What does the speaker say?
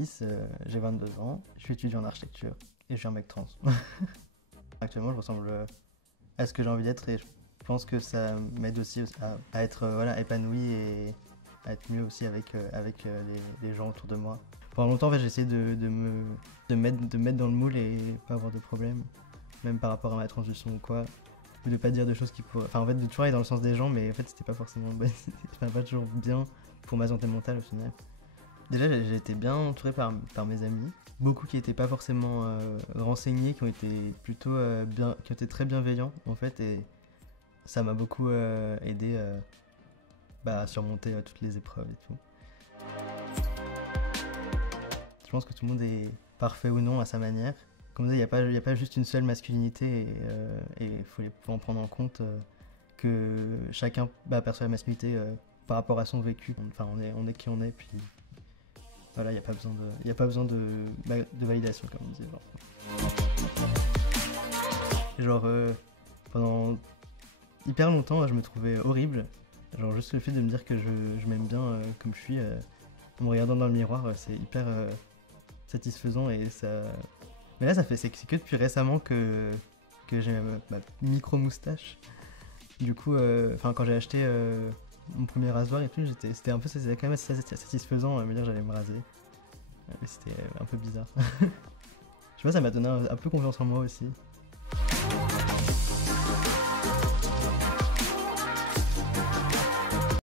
Alice, j'ai 22 ans, je suis étudiant en architecture et je suis un mec trans. Actuellement, je ressemble à ce que j'ai envie d'être et je pense que ça m'aide aussi à être voilà, épanoui et à être mieux aussi avec les gens autour de moi. Pendant longtemps, en fait, j'ai essayé de me mettre dans le moule et pas avoir de problème, même par rapport à ma transition ou quoi. Ou de pas dire de choses qui pourraient... Enfin, en fait, de toujours aller dans le sens des gens, mais en fait, c'était pas forcément pas toujours bien pour ma santé mentale au final. Déjà, j'ai été bien entouré par mes amis. Beaucoup qui étaient pas forcément renseignés, qui ont été plutôt qui ont été très bienveillants, en fait, et ça m'a beaucoup aidé à surmonter toutes les épreuves et tout. Je pense que tout le monde est parfait ou non à sa manière. Comme ça, il n'y a pas juste une seule masculinité et il faut en prendre en compte que chacun perçoit la masculinité par rapport à son vécu. Enfin, on est qui on est, puis voilà, il n'y a pas besoin de validation, comme on disait. Pendant hyper longtemps, je me trouvais horrible. Genre, juste le fait de me dire que je m'aime bien comme je suis, en me regardant dans le miroir, c'est hyper satisfaisant et ça... Mais là, c'est que depuis récemment que j'ai ma micro-moustache. Du coup, quand j'ai acheté mon premier rasoir et tout, c'était quand même assez satisfaisant de me dire que j'allais me raser. Mais c'était un peu bizarre. Je sais pas, ça m'a donné un peu confiance en moi aussi.